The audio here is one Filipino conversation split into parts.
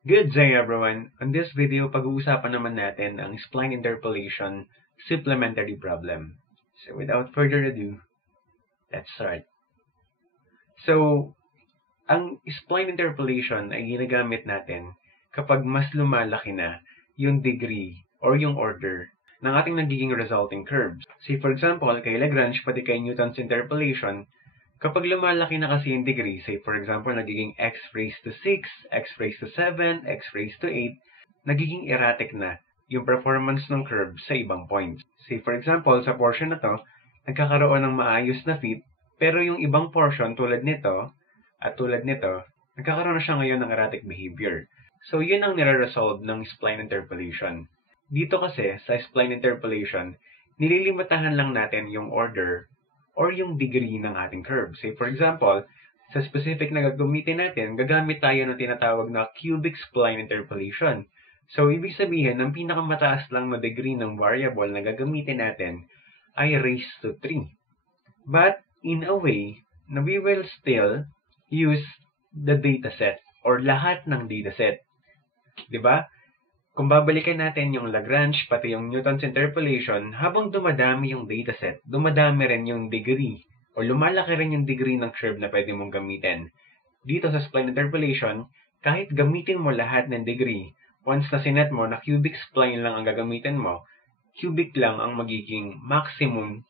Good day everyone! On this video, pag-uusapan naman natin ang spline interpolation supplementary problem. So without further ado, let's start. So, ang spline interpolation ay ginagamit natin kapag mas lumalaki na yung degree or yung order ng ating nagiging resulting curves. Say for example, kay Lagrange pati kay Newton's interpolation, kapag lumalaki na kasi yung degree, say for example, nagiging x raised to 6, x raised to 7, x raised to 8, nagiging erratic na yung performance ng curve sa ibang points. Say for example, sa portion na to, nagkakaroon ng maayos na fit, pero yung ibang portion tulad nito at tulad nito, nagkakaroon na siya ngayon ng erratic behavior. So yun ang nire-resolve ng spline interpolation. Dito kasi, sa spline interpolation, nililimitahan lang natin yung order or yung degree ng ating curve. Say for example, sa specific na gagamitin natin, gagamit tayo ng tinatawag na cubic spline interpolation. So, ibig sabihin, ang pinakamataas lang na degree ng variable na gagamitin natin ay raised to 3. But, in a way, na we will still use the dataset or lahat ng dataset. Diba? Kung babalikan natin yung Lagrange pati yung Newton's interpolation, habang dumadami yung dataset, dumadami rin yung degree o lumalaki rin yung degree ng curve na pwede mong gamitin. Dito sa spline interpolation, kahit gamitin mo lahat ng degree, once na sinet mo na cubic spline lang ang gagamitin mo, cubic lang ang magiging maximum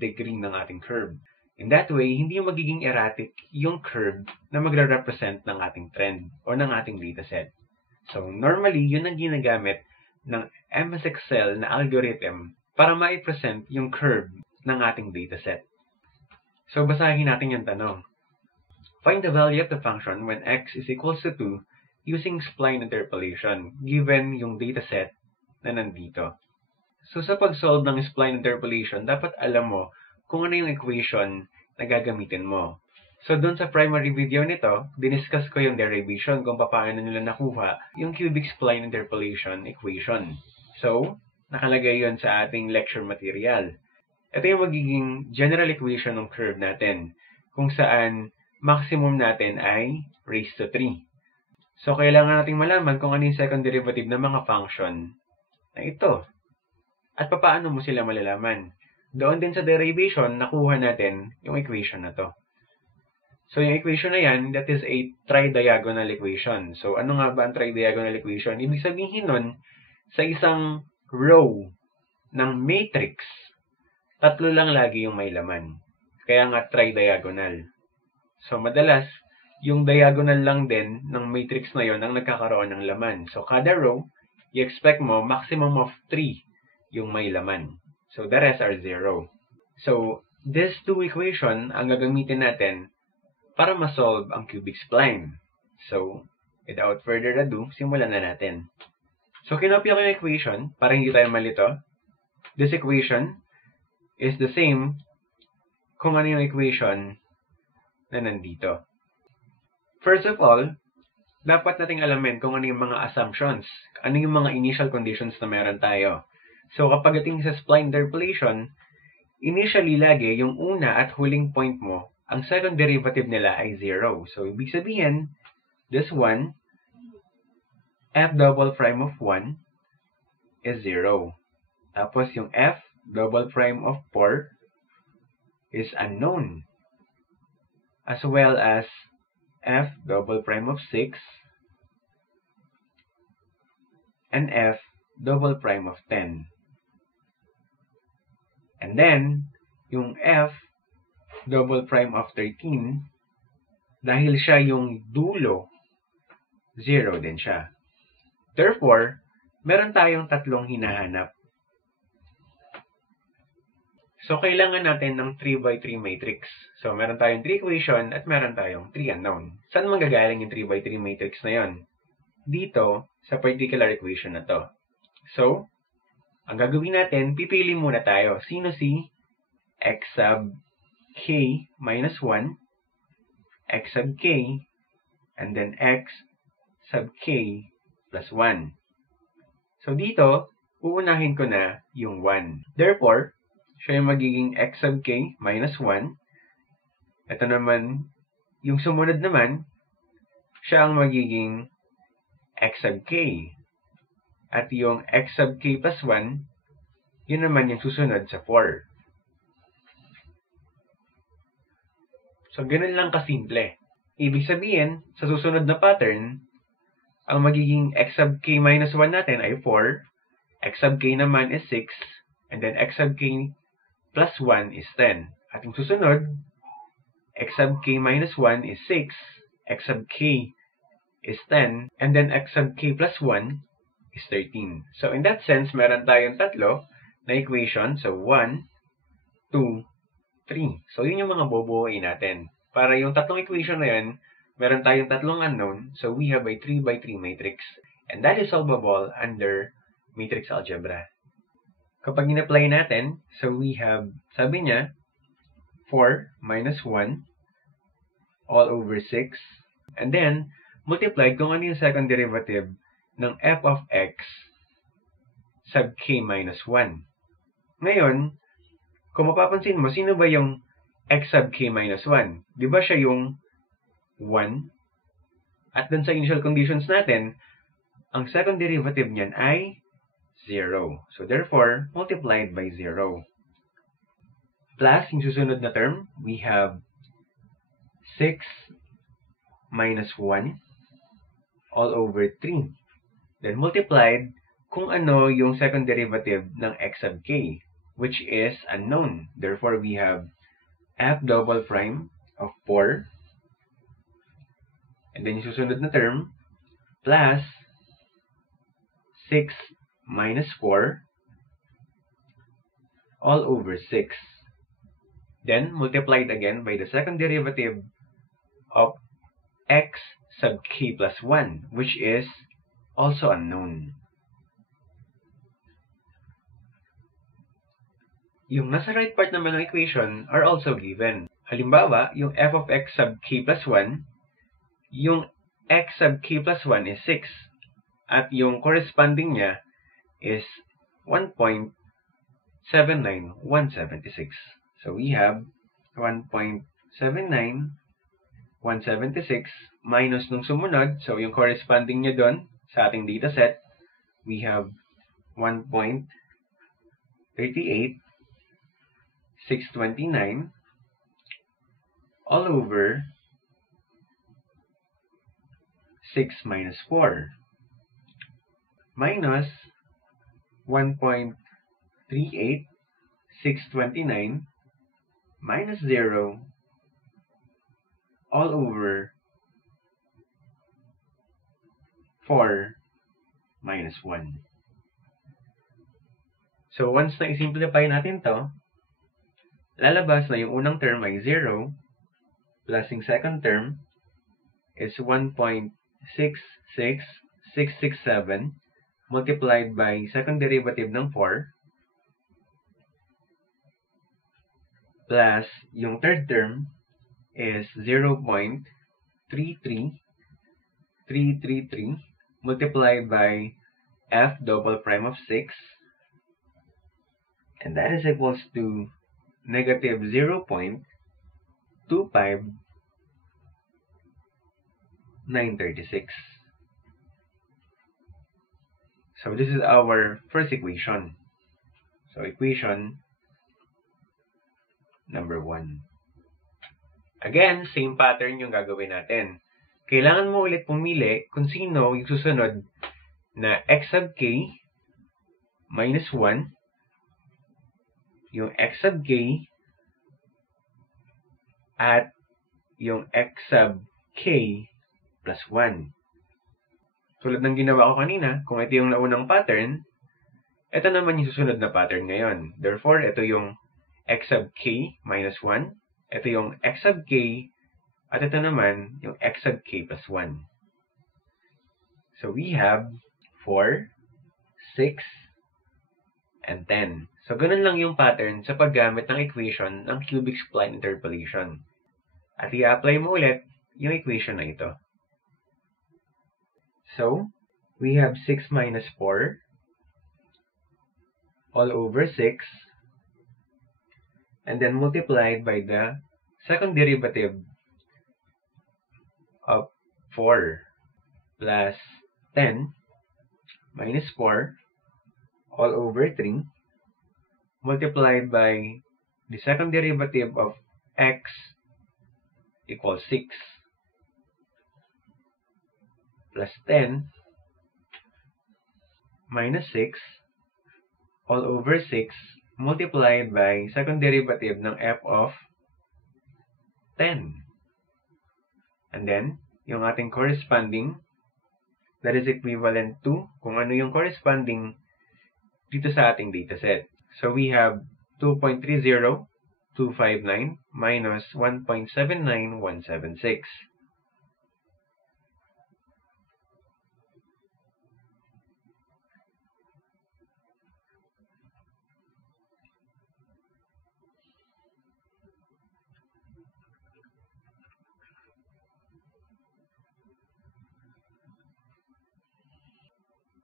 degree ng ating curve. In that way, hindi magiging erratic yung curve na magre-represent ng ating trend o ng ating dataset. So, normally, yun ang ginagamit ng MS Excel na algorithm para ma-present yung curve ng ating dataset. So, basahin natin yung tanong. Find the value of the function when x is equals to 2 using spline interpolation given yung dataset na nandito. So, sa pag-solve ng spline interpolation, dapat alam mo kung ano yung equation na gagamitin mo. So, dun sa primary video nito, diniscuss ko yung derivation kung paano nila nakuha yung cubic spline interpolation equation. So, nakalagay yun sa ating lecture material. Ito yung magiging general equation ng curve natin, kung saan maximum natin ay raised to 3. So, kailangan nating malaman kung ano yung second derivative ng mga function na ito. At paano mo sila malalaman? Doon din sa derivation, nakuha natin yung equation na to. So, yung equation na yan, that is a tridiagonal equation. So, ano nga ba ang tridiagonal equation? Ibig sabihin nun, sa isang row ng matrix, tatlo lang lagi yung may laman. Kaya nga tridiagonal. So, madalas, yung diagonal lang din ng matrix na yon ang nagkakaroon ng laman. So, kada row, i-expect mo maximum of 3 yung may laman. So, the rest are 0. So, these two equation ang gagamitin natin para ma-solve ang cubic spline. So, without further ado, simulan na natin. So, kinopya ko yung equation para hindi tayo malito. This equation is the same kung ano yung equation na nandito. First of all, dapat nating alamin kung ano yung mga assumptions, ano yung mga initial conditions na meron tayo. So, kapag dating sa spline interpolation, initially lagi yung una at huling point mo, ang second derivative nila ay 0. So, ibig sabihin, this one, f double prime of 1 is 0. Tapos, yung f double prime of 4 is unknown. As well as f double prime of 6 and f double prime of 10. And then, yung f double prime of 13, dahil siya yung dulo, 0 din siya. Therefore, meron tayong tatlong hinahanap. So, kailangan natin ng 3x3 matrix. So, meron tayong 3 equation at meron tayong 3 unknown. Saan manggagaling yung 3x3 matrix na yon? Dito, sa particular equation na to. So, ang gagawin natin, pipili muna tayo. Sino si x sub k minus 1, x sub k, and then x sub k plus 1. So, dito, uunahin ko na yung 1. Therefore, siya yung magiging x sub k minus 1. Ito naman, yung sumunod naman, siya ang magiging x sub k. At yung x sub k plus 1, yun naman yung susunod sa 4. So, ganun lang kasimple. Ibig sabihin, sa susunod na pattern, ang magiging x sub k minus 1 natin ay 4, x sub k naman is 6, and then x sub k plus 1 is 10. At yung susunod, x sub k minus 1 is 6, x sub k is 10, and then x sub k plus 1 is 13. So, in that sense, meron tayong tatlo na equation. So, 1, 2, 3. So, yun yung mga bubuuin natin. Para yung tatlong equation na yun, meron tayong tatlong unknown. So, we have a 3 by 3 matrix. And that is solvable under matrix algebra. Kapag in-apply natin, so we have, sabi niya, 4 minus 1 all over 6. And then, multiplied kung ano yung second derivative ng f of x sub k minus 1. Ngayon, kung mapapansin mo, sino ba yung x sub k minus 1? Di ba siya yung 1? At dun sa initial conditions natin, ang second derivative niyan ay 0. So therefore, multiplied by 0. Plus, yung susunod na term, we have 6 minus 1 all over 3. Then multiplied kung ano yung second derivative ng x sub k, which is unknown. Therefore, we have f double prime of 4. And then yung susunod na term, plus 6 minus 4 all over 6. Then, multiplied again by the second derivative of x sub k plus 1, which is also unknown. Yung nasa right part naman ng equation are also given. Halimbawa, yung f of x sub k plus 1, yung x sub k plus 1 is 6. At yung corresponding niya is 1.79176. So we have 1.79176 minus nung sumunod. So yung corresponding niya doon sa ating dataset, we have 1.38629 all over 6 minus 4 minus 1.38629 minus 0 all over 4 minus 1. So, once na i-simplify natin to, lalabas na yung unang term ay 0 plus yung second term is 1.66667 multiplied by second derivative ng 4 plus yung third term is 0.33333 multiplied by f double prime of 6, and that is equals to negative 0.25936. So this is our first equation. So equation number 1. Again, same pattern yung gagawin natin. Kailangan mo ulit pumili kung sino yung susunod na x sub k minus 1, yung x sub k, at yung x sub k plus 1. Tulad ng ginawa ko kanina, kung ito yung naunang pattern, ito naman yung susunod na pattern ngayon. Therefore, ito yung x sub k minus 1, ito yung x sub k, at ito naman yung x sub k plus 1. So we have 4, 6, and 10. So ganun lang yung pattern sa paggamit ng equation ng cubic spline interpolation. At i-apply mo ulit yung equation na ito. So, we have 6 minus 4 all over 6, and then multiplied by the second derivative of 4 plus 10 minus 4 all over 3 multiplied by the second derivative of x equals 6 plus 10 minus 6 all over 6 multiplied by second derivative ng f of 10. And then, yung ating corresponding, that is equivalent to kung ano yung corresponding dito sa ating dataset. So we have 2.30259 minus 1.79176.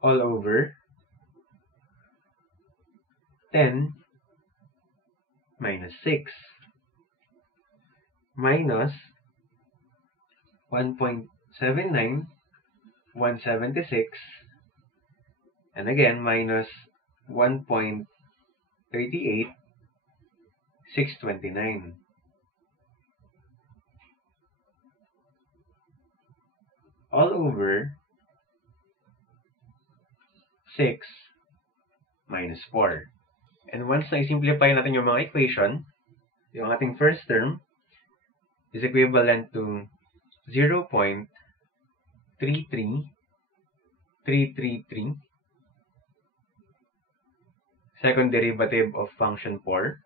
All over 10 minus 6 minus 1.79176 and again minus 1.38629. All over 6 minus 4. And once na-simplify natin yung mga equation, yung ating first term is equivalent to 0.33333. Second derivative of function 4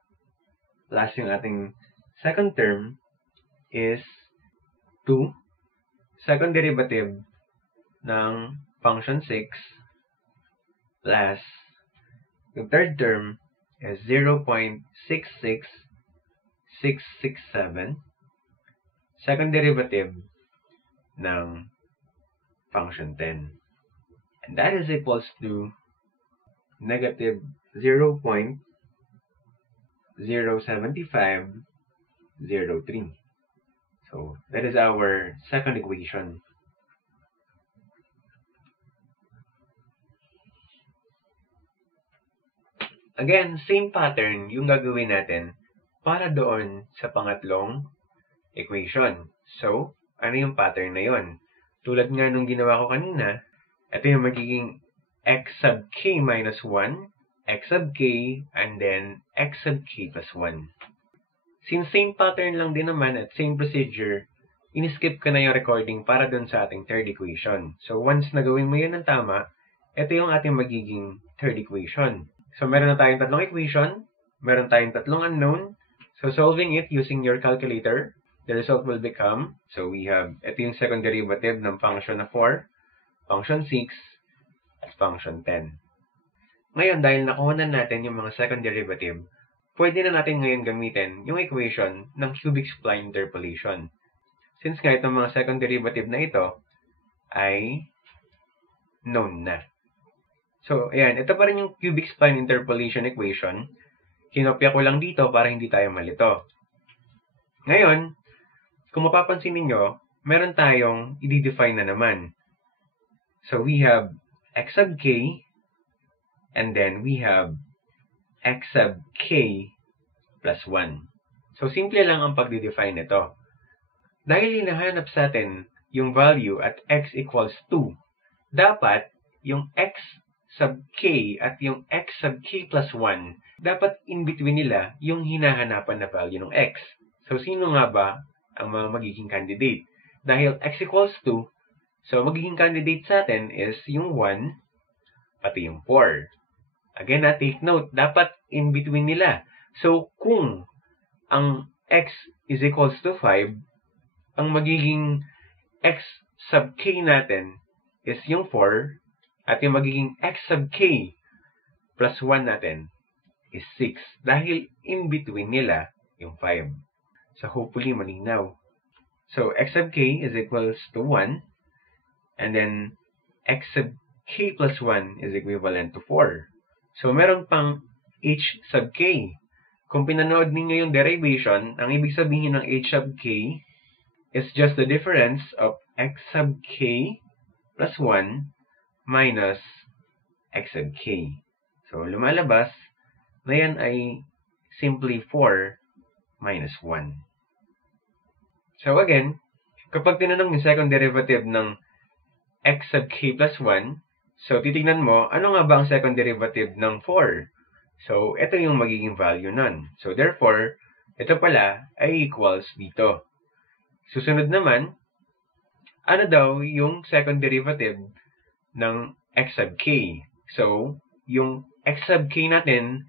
plus yung ating second term is 2. Second derivative ng function 6 plus yung third term is 0.66667. Second derivative ng function 10. And that is equals to negative 0.07503. So that is our second equation. Again, same pattern yung gagawin natin para doon sa pangatlong equation. So, ano yung pattern na yon? Tulad nga nung ginawa ko kanina, ito yung magiging x sub k minus 1, x sub k, and then x sub k plus 1. Since same pattern lang din naman at same procedure, in-skip ko na yung recording para doon sa ating third equation. So, once nagawin mo yun ng tama, ito yung ating magiging third equation. So, meron na tayong tatlong equation, meron tayong tatlong unknown. So, solving it using your calculator, the result will become, so we have, ito yung second derivative ng function na 4, function 6, at function 10. Ngayon, dahil nakuha na natin yung mga second derivative, pwede na natin ngayon gamitin yung equation ng cubic spline interpolation. Since nga itong mga second derivative na ito ay known na. So, ayan, ito pa rin yung cubic spline interpolation equation. Kinopya ko lang dito para hindi tayo malito. Ngayon, kung mapapansin ninyo, meron tayong i-define na naman. So, we have x sub k, and then we have x sub k plus 1. So, simple lang ang pag-define nito. Dahil hinahanap sa atin yung value at x equals 2, dapat yung x sub k at yung x sub k plus 1, dapat in between nila yung hinahanapan na value ng x. So, sino nga ba ang mga magiging candidate? Dahil x equals 2, so magiging candidate sa atin is yung 1, pati yung 4. Again, take note, dapat in between nila. So, kung ang x is equals to 5, ang magiging x sub k natin is yung 4, at yung magiging x sub k plus 1 natin is 6. Dahil in between nila yung 5. So, hopefully malinaw. So, x sub k is equals to 1. And then, x sub k plus 1 is equivalent to 4. So, meron pang h sub k. Kung pinanood ninyo yung derivation, ang ibig sabihin ng h sub k is just the difference of x sub k plus 1 minus x sub k. So, lumalabas na yan ay simply 4 minus 1. So, again, kapag tinanong yung second derivative ng x sub k plus 1, so titignan mo, ano nga ba ang second derivative ng 4? So, ito yung magiging value nun. So, therefore, ito pala ay equals dito. Susunod naman, ano daw yung second derivative ng x sub k? So, yung x sub k natin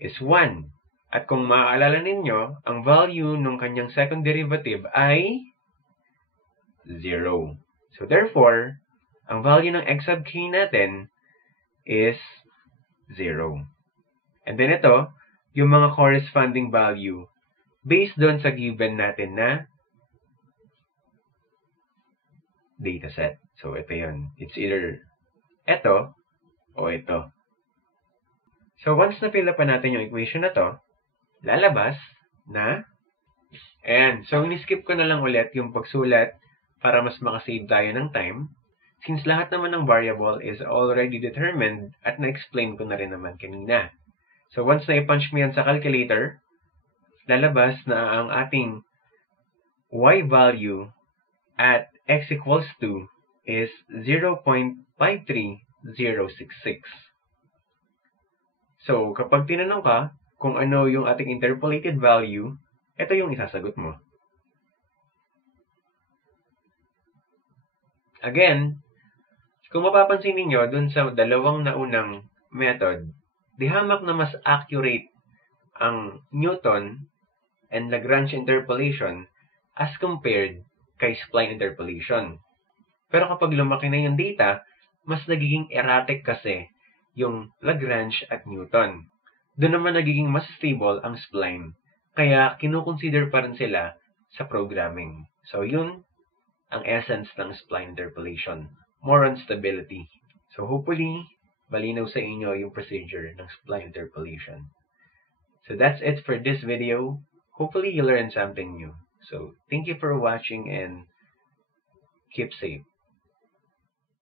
is 1. At kung maaalala ninyo, ang value ng kanyang second derivative ay 0. So, therefore, ang value ng x sub k natin is 0. And then ito, yung mga corresponding value based doon sa given natin na dataset. So, ito yun. It's either ito o ito. So, once na-fill up natin yung equation na to, lalabas na, and so, ni-skip ko na lang ulit yung pagsulat para mas makasave tayo ng time. Since lahat naman ng variable is already determined at na-explain ko na rin naman kanina. So, once na i-punch mo yan sa calculator, lalabas na ang ating y value at x equals to is 0.53066. So, kapag tinanong ka kung ano yung ating interpolated value, ito yung isasagot mo. Again, kung mapapansin ninyo dun sa dalawang naunang method, di hamak na mas accurate ang Newton and Lagrange interpolation as compared kay spline interpolation. Pero kapag lumaki na yung data, mas nagiging erratic kasi yung Lagrange at Newton. Doon naman nagiging mas stable ang spline. Kaya kinukonsider pa rin sila sa programming. So yun ang essence ng spline interpolation. More on stability. So hopefully, malinaw sa inyo yung procedure ng spline interpolation. So that's it for this video. Hopefully you learned something new. So thank you for watching and keep safe.